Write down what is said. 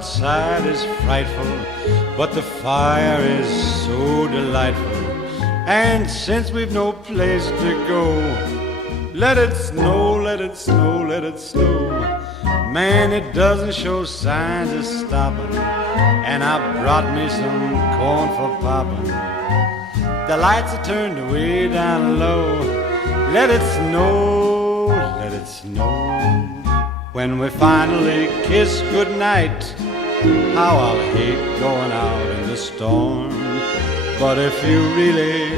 outside is frightful, but the fire is so delightful. And since we've no place to go, let it snow, let it snow, let it snow. Man, it doesn't show signs of stopping, and I brought me some corn for popping. The lights are turned way down low. Let it snow, let it snow. When we finally kiss goodnight, how I'll hate going out in the storm. But if you really